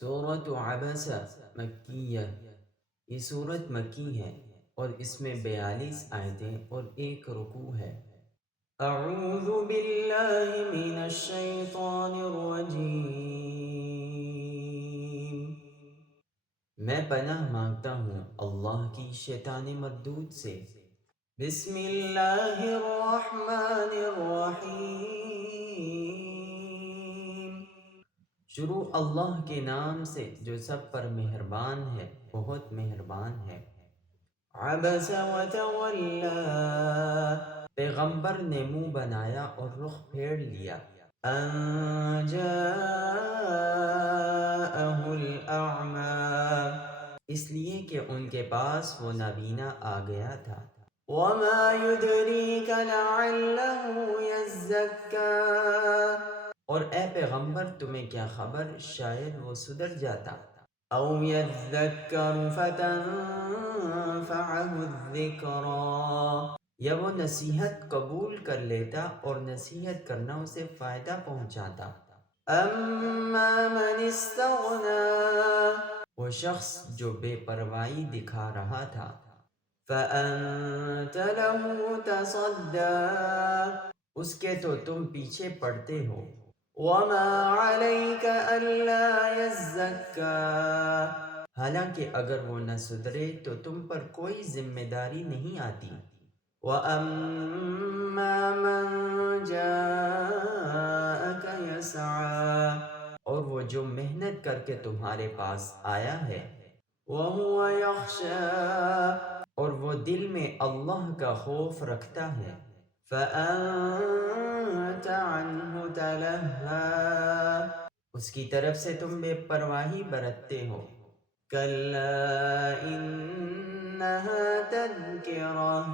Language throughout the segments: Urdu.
سورۃ عبس مکیہ، یہ سورت مکی ہے اور اس میں 42 آیتیں اور ایک رکوع ہے۔ اعوذ باللہ من الشیطان الرجیم، میں پناہ مانگتا ہوں اللہ کی شیطان مردود سے۔ بسم اللہ الرحمن الرحیم، شروع اللہ کے نام سے جو سب پر مہربان ہے، بہت مہربان ہے۔ عبس وتولی، پیغمبر نے منہ بنایا اور رخ پھیر لیا۔ ان جاءہ الاعمی، اس لیے کہ ان کے پاس وہ نابینا آ گیا تھا۔ وما یدریک لعلہ یزکی، اور اے پیغمبر تمہیں کیا خبر شاید وہ سدھر جاتا۔ او یذکر فتنفعہ الذکری، یا وہ نصیحت قبول کر لیتا اور نصیحت کرنا اسے فائدہ پہنچاتا۔ اما من استغنی، وہ شخص جو بے پروائی دکھا رہا تھا۔ فأنت له تصدی، اس کے تو تم پیچھے پڑتے ہو۔ وما علیک الا یزکی، حالانکہ اگر وہ نہ سدھرے تو تم پر کوئی ذمہ داری نہیں آتی۔ وَأَمَّا مَن جَاءَكَ يَسْعَىٰ، اور وہ جو محنت کر کے تمہارے پاس آیا ہے۔ وَهُوَ يَخْشَىٰ، اور وہ دل میں اللہ کا خوف رکھتا ہے۔ فَأَنتَ عَنْهُ تَلَهَّىٰ، اس کی طرف سے تم بے پرواہی برتتے ہو۔ كَلَّا إِنَّهَا تَذْكِرَةٌ،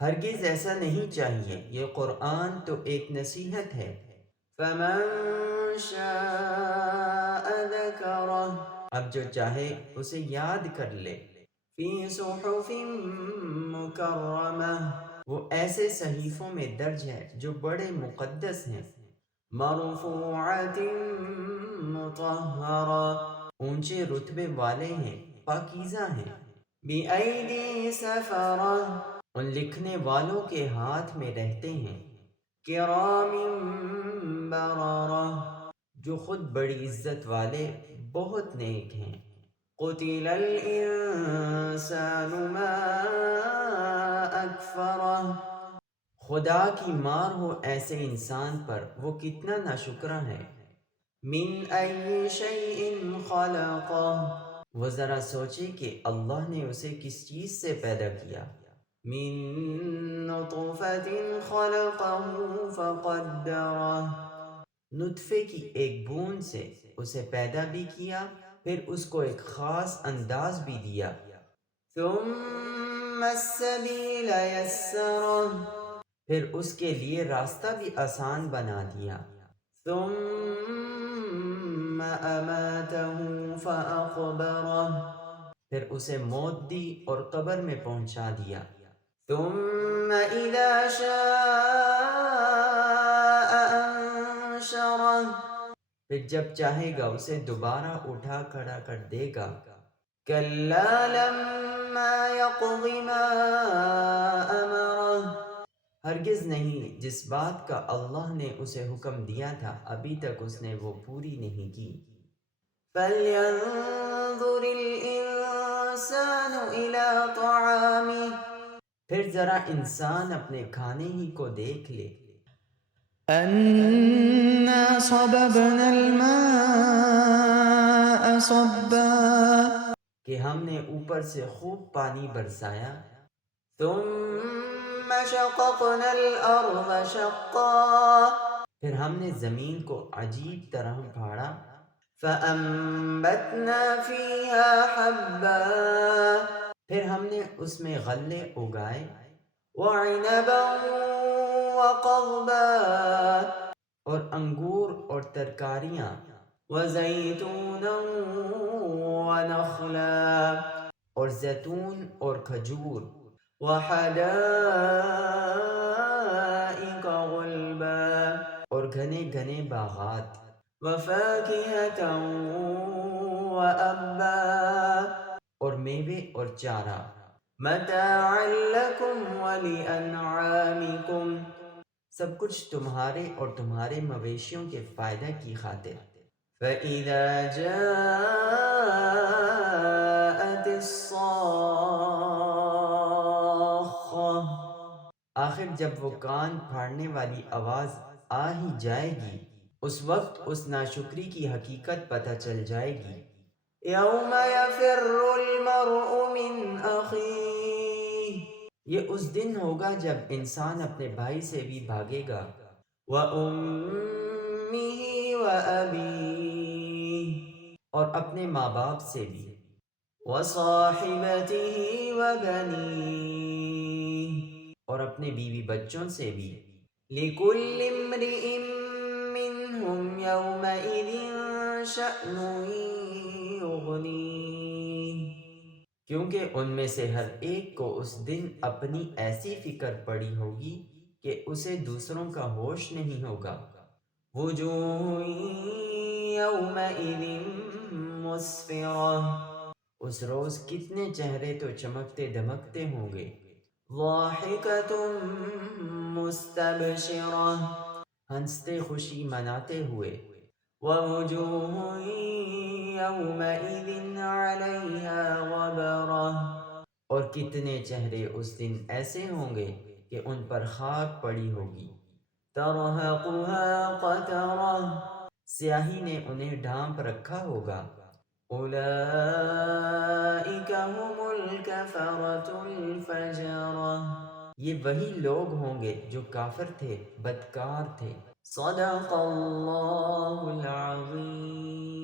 ہرگز ایسا نہیں چاہیے، یہ قرآن تو ایک نصیحت ہے۔ فَمَن شَاءَ ذَكَرَهُ، اب جو چاہے اسے یاد کر لے۔ فِي صُحُفٍ مُكَرَّمَةٍ، وہ ایسے صحیفوں میں درج ہے جو بڑے مقدس ہیں۔ مَرْفُوعَةٍ مُطَہَّرَةٍ، اونچے رتبے والے ہیں، پاکیزہ ہیں۔ بِأَیْدِی سَفَرَةٍ، ان لکھنے والوں کے ہاتھ میں رہتے ہیں۔ کِرَامٍ بَرَرَةٍ، جو خود بڑی عزت والے، بہت نیک ہیں۔ قُتِلَ الْإِنسَانُ مَا أَکْفَرَهُ، خدا کی مار ہو ایسے انسان پر، وہ کتنا ناشکرا ہے۔ من أَیِّ شَیْءٍ خَلَقَهُ، وہ ذرا سوچے کہ اللہ نے اسے کس چیز سے پیدا کیا۔ من نطفة خلقه فقدره، نطفے کی ایک بوند سے اسے پیدا بھی کیا، پھر اس کو ایک خاص انداز بھی دیا۔ ثم السبیل یسرہ، پھر اس کے لیے راستہ بھی آسان بنا دیا۔ ثم اماتہ فاقبرہ، پھر اسے موت دی اور قبر میں پہنچا دیا۔ ثم اذا شاء انشرہ، پھر جب چاہے گا اسے دوبارہ اٹھا کھڑا کر دے گا۔ کلا لما یقض ما امرہ، ہرگز نہیں، جس بات کا اللہ نے اسے حکم دیا تھا ابھی تک اس نے وہ پوری نہیں کی۔ فَلْيَنظُرِ الْإِنسَانُ إِلَىٰ طَعَامِهِ، پھر ذرا انسان اپنے کھانے ہی کو دیکھ لے۔ أَنَّا صَبَبْنَا الْمَاءَ صَبًّا، کہ ہم نے اوپر سے خوب پانی برسایا۔ ثُمَّ شَقَقْنَا الْأَرْضَ شَقًّا، پھر ہم نے زمین کو عجیب طرح پھاڑا۔ فَأَنبَتْنَا فِيهَا حَبًّا، پھر ہم نے اس میں غلے اگائے۔ وَعِنَبًا وَقَضْبًا، اور انگور اور ترکاریاں۔ وَزَیْتُونًا وَنَخْلًا، اور زیتون اور کھجور۔ وَحَدَائِقَ غُلْبًا، اور گھنے گھنے باغات۔ وَفَاكِهَةً وأبا، اور میوے اور چارہ، متاعا لکم ولأنعامکم، سب کچھ تمہارے اور تمہارے مویشیوں کے فائدہ کی خاطر۔ فَإِذَا جَاءَتِ الصَّاخَّةُ، آخر جب وہ کان پھاڑنے والی آواز آ ہی جائے گی، اس وقت اس ناشکری کی حقیقت پتہ چل جائے گی۔ یوم یفر المرء من اخیہ، یہ اس دن ہوگا جب انسان اپنے بھائی سے بھی بھاگے گا، وَأُمِّهِ وَأَبِيهِ، اور اپنے ماں باپ سے بھی، وَصَاحِبَتِهِ وَبَنِيهِ، اور اپنے بیوی بچوں سے بھی، لِكُلِّ امْرِئٍ مِّنْهُمْ يَوْمَئِذٍ شَأْنٌ يُغْنِيهِ، کیونکہ ان میں سے ہر ایک کو اس دن اپنی ایسی فکر پڑی ہوگی کہ اسے دوسروں کا ہوش نہیں ہوگا۔ وجوہ یومئذ مسفرہ، اس روز کتنے چہرے تو چمکتے دمکتے ہوں گے، ضاحکۃ مستبشرہ، ہنستے خوشی مناتے ہوئے، ووجوہ یومئذ علیہا غبرہ، اور کتنے چہرے اس دن ایسے ہوں گے کہ ان پر خاک پڑی ہوگی، ترہقها قترہ، سیاہی نے انہیں ڈھانپ رکھا ہوگا، اولئک هم الکفرۃ الفجرہ، یہ وہی لوگ ہوں گے جو کافر تھے، بدکار تھے۔ صدق اللہ العظیم۔